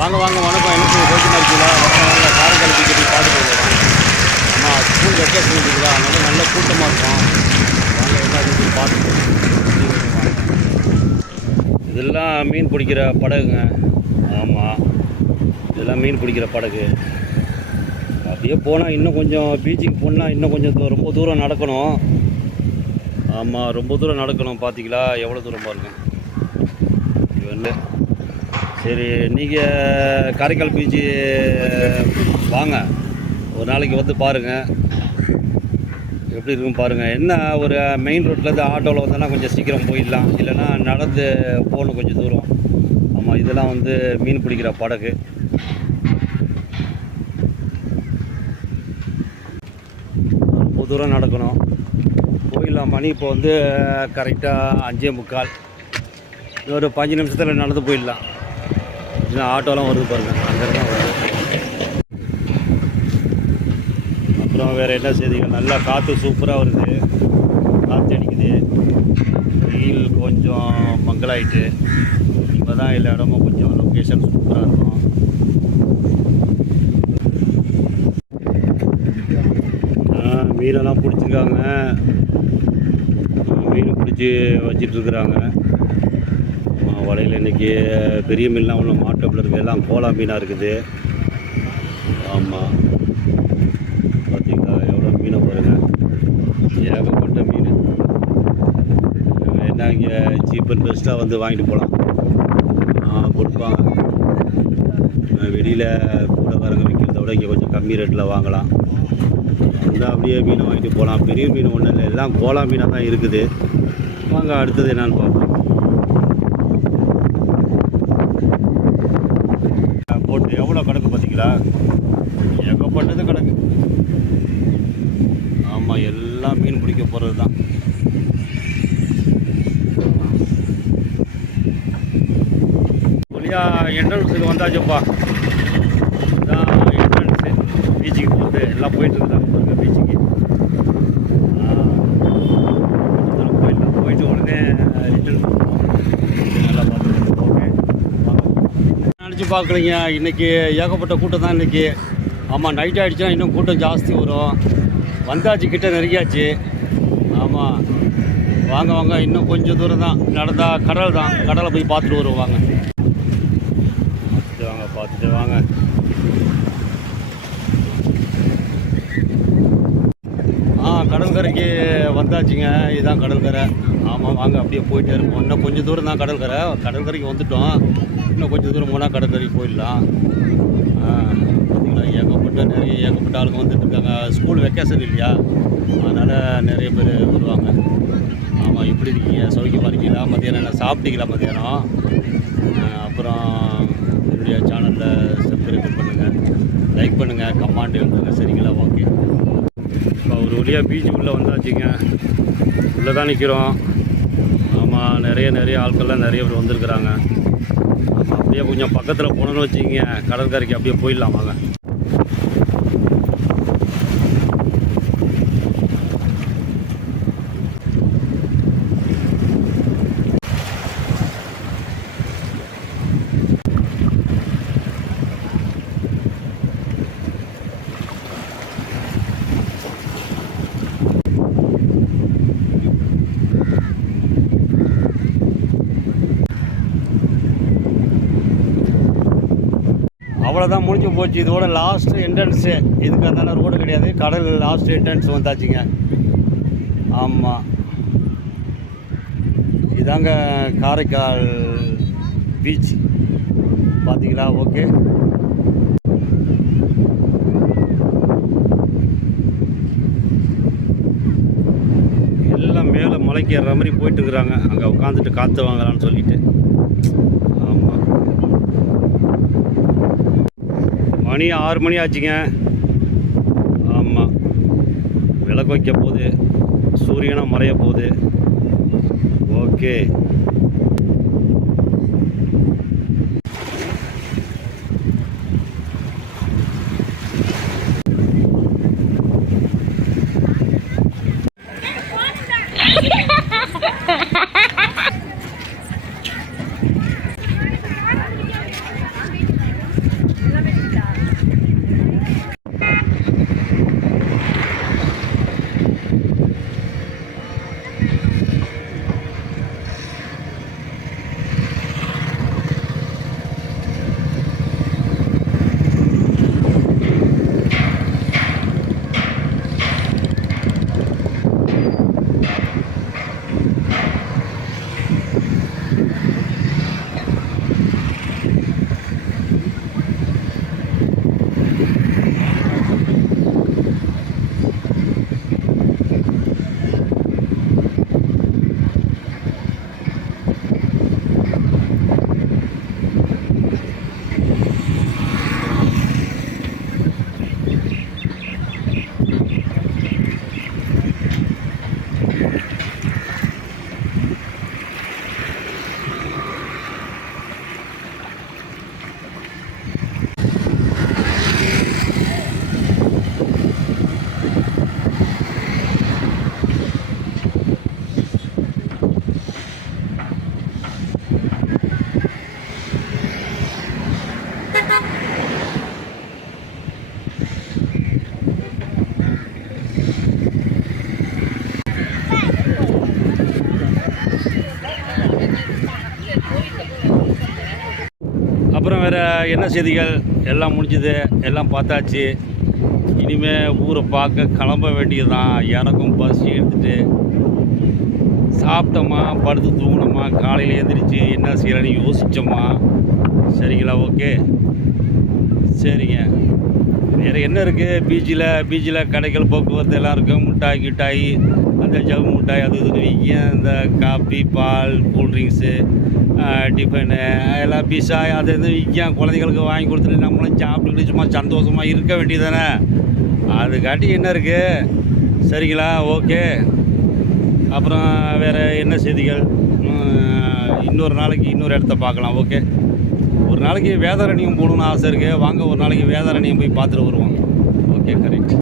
வாங்க வாங்க வணக்கம். என்ன செய்ய சோக்கியமாக இருக்கீங்களா? வாங்க காரைக்கால் டிக்கெட்டு பார்த்து போகலாம். ஆமாம், ஸ்கூல் வெக்கேஷன் இருக்குதா, அதனால நல்ல கூட்டமாக இருக்கும். வாங்க எல்லா டிக்கெட்டு பார்த்து இதெல்லாம் மீன் பிடிக்கிற படகுங்க. ஆமாம், இதெல்லாம் மீன் பிடிக்கிற படகு. அப்படியே போனால் இன்னும் கொஞ்சம் பீச்சுக்கு போனால் இன்னும் கொஞ்சம் ரொம்ப தூரம் நடக்கணும். ஆமாம், ரொம்ப தூரம் நடக்கணும். பார்த்தீங்களா எவ்வளோ தூரம் பாருங்க. இது வந்து சரி, நீங்கள் காரைக்கால் பீச்சு வாங்க, ஒரு நாளைக்கு வந்து பாருங்கள் எப்படி இருக்கும் பாருங்கள். என்ன ஒரு மெயின் ரோட்லேருந்து ஆட்டோவில் வந்தோன்னா கொஞ்சம் சீக்கிரம் போயிடலாம், இல்லைன்னா நடந்து போகணும் கொஞ்சம் தூரம். ஆமாம், இதெல்லாம் வந்து மீன் பிடிக்கிற படகு. ரொம்ப தூரம் நடக்கணும், போயிடலாம். மணி இப்போ வந்து கரெக்டாக 5:45. ஒரு 5 நிமிஷத்தில் நடந்து போயிடலாம். ஆட்டோலாம் வருது பாருங்கள், அங்கே தான் வருது. அப்புறம் வேறு என்ன செய்திகள்? நல்லா காற்று சூப்பராக வருது, காற்று அடிக்குது. வெயில் கொஞ்சம் மங்களாயிட்டு இப்போ தான் எல்லா இடமும் கொஞ்சம் லொக்கேஷன் சூப்பராக இருக்கும். மீனெல்லாம் பிடிச்சிருக்காங்க, மீன் பிடிச்சி வச்சிட்ருக்குறாங்க. வலையில் இன்றைக்கி பெரிய மீன்லாம் ஒன்றும் மாட்டப்பில் இருக்குது, எல்லாம் கோலா மீனாக இருக்குது. ஆமாம், பார்த்தீங்களா எவ்வளோ மீனை பாருங்கள், ஏகப்பட்ட மீன். என்ன இங்கே சீப் அண்ட் பெஸ்ட்டாக வந்து வாங்கிட்டு போகலாம், கொடுப்பாங்க. வெளியில் கூடக்காரங்க விற்கிறத விட இங்கே கொஞ்சம் கம்மி ரேட்டில் வாங்கலாம். வந்து அப்படியே மீனை வாங்கிட்டு போகலாம். பெரிய மீன் ஒன்றும் இல்லை, எல்லாம் கோலா மீனாக தான் இருக்குது. வாங்க அடுத்தது என்னான்னு பார்ப்போம். போட்டு எவ்வளோ கிடக்கு பார்த்தீங்களா, ஏகப்பட்டது கிடக்கு. ஆமாம், எல்லாம் மீன் பிடிக்க போகிறது தான். வழியாக என்ட்ரன்ஸுக்கு வந்தாச்சுப்பா, இதுதான் என்ட்ரன்ஸு பீச்சுக்கு போகுது. எல்லாம் போயிட்டுருக்குறாங்க பாருங்க பீச்சுக்கு. போயிடலாம், போயிட்டு உடனே ரிட்டர்ன் நல்லா பார்த்துட்டு ஓகே. நினச்சி பார்க்கலைங்க, இன்றைக்கி ஏகப்பட்ட கூட்டம் தான் இன்றைக்கி. ஆமாம், நைட் ஆகிடுச்சுன்னா இன்னும் கூட்டம் ஜாஸ்தி வரும். வந்தாச்சு, கிட்ட நெருங்கியாச்சு. ஆமாம், வாங்க வாங்க, இன்னும் கொஞ்சம் தூரம் தான் நடந்தால் கடல் தான். கடலை போய் பார்த்துட்டு வருவோம் வாங்க. பார்த்துட்டு வாங்க, பார்த்துட்டு வாங்க. கடற்கரைக்கு வந்தாச்சுங்க, இதுதான் கடற்கரை. ஆமாம், வாங்க அப்படியே போயிட்டே இருப்போம். இன்னும் கொஞ்சம் தூரம் தான் கடற்கரை. கடற்கரைக்கு வந்துட்டோம், இன்னும் கொஞ்சம் தூரம் போனால் கடற்கரைக்கு போயிடலாம். பார்த்திங்களா ஏகப்பட்ட ஆளுங்க வந்துட்டுருக்காங்க. ஸ்கூல் வெக்கேஷன் இல்லையா, அதனால் நிறைய பேர் வருவாங்க. ஆமாம், எப்படி இருக்கீங்க? சௌக்கியமாக இருக்கீங்களா? மத்தியானம் என்ன சாப்பிட்டீங்களா? மத்தியானம் அப்புறம் என்னுடைய சேனலில் சப்ஸ்கிரைப் பண்ணுங்கள், லைக் பண்ணுங்கள், கமெண்ட் எழுதுங்க. சரிங்களா? ஓகே. இப்போ ஒரு வழியாக பீச் உள்ளே வந்தாச்சுங்க, உள்ளே தான் நிற்கிறோம். ஆமாம், நிறைய ஆட்கள்லாம் நிறைய பேர் வந்திருக்கிறாங்க. ஆமாம், அப்படியே கொஞ்சம் பக்கத்தில் போனோன்னு வச்சுக்கிங்க, கடற்கரைக்கு அப்படியே போயிடலாம் வாங்க. அவ்வளோதான், முடிஞ்சு போச்சு. இதோட லாஸ்ட் என்ட்ரன்ஸு. இதுக்கு அதனால் ரோடு கிடையாது, கடல் லாஸ்ட் என்ட்ரன்ஸ் வந்தாச்சுங்க. ஆமாம், இதாங்க காரைக்கால் பீச். பார்த்தீங்களா? ஓகே. எல்லாம் மேலே மலைக்கு ஏறுற மாதிரி போயிட்டுருக்குறாங்க, அங்கே உட்காந்துட்டு காற்று வாங்கலான்னு சொல்லிட்டு. ஆமாம், மணி 6 மணி ஆச்சுங்க. ஆமாம், விளக்கு வைக்க போகுது, சூரியனும் மறைய போகுது. ஓகே. அப்புறம் வேறு என்ன செய்திகள்? எல்லாம் முடிஞ்சுது, எல்லாம் பார்த்தாச்சு. இனிமேல் ஊரை பார்க்க கிளம்ப வேண்டியது தான். எனக்கும் பசி எடுத்துட்டு சாப்பிட்டோமா, படுத்து தூங்கினோமா, காலையில் எழுந்திரிச்சு என்ன செய்யலான்னு யோசித்தோமா. சரிங்களா? ஓகே, சரிங்க. வேறு என்ன இருக்குது? பீச்சில் கடைகள் போக்குவரத்து எல்லாம் இருக்கும். மிட்டாய் கிட்டாய், அந்த ஜவு மிட்டாய் அது இதுன்னு விற்க. இந்த காப்பி, பால், கூல்ட்ரிங்க்ஸு, டிஃபனு எல்லாம் பீஸா அது இது விற்க. குழந்தைங்களுக்கு வாங்கி கொடுத்துட்டு நம்மளும் சாப்பிட்டுக்கிட்டு சும்மா சந்தோஷமாக இருக்க வேண்டியது தானே. அதுக்காட்டி என்ன இருக்குது? சரிங்களா? ஓகே. அப்புறம் வேறு என்ன செய்திகள்? இன்னொரு நாளைக்கு இன்னொரு இடத்த பார்க்கலாம். ஓகே. ஒரு நாளைக்கு வேதாரண்யம் போகணுன்னு ஆசை இருக்குது. வாங்க ஒரு நாளைக்கு வேதாரண்யம் போய் பார்த்துட்டு வருவோம். Okay, correct.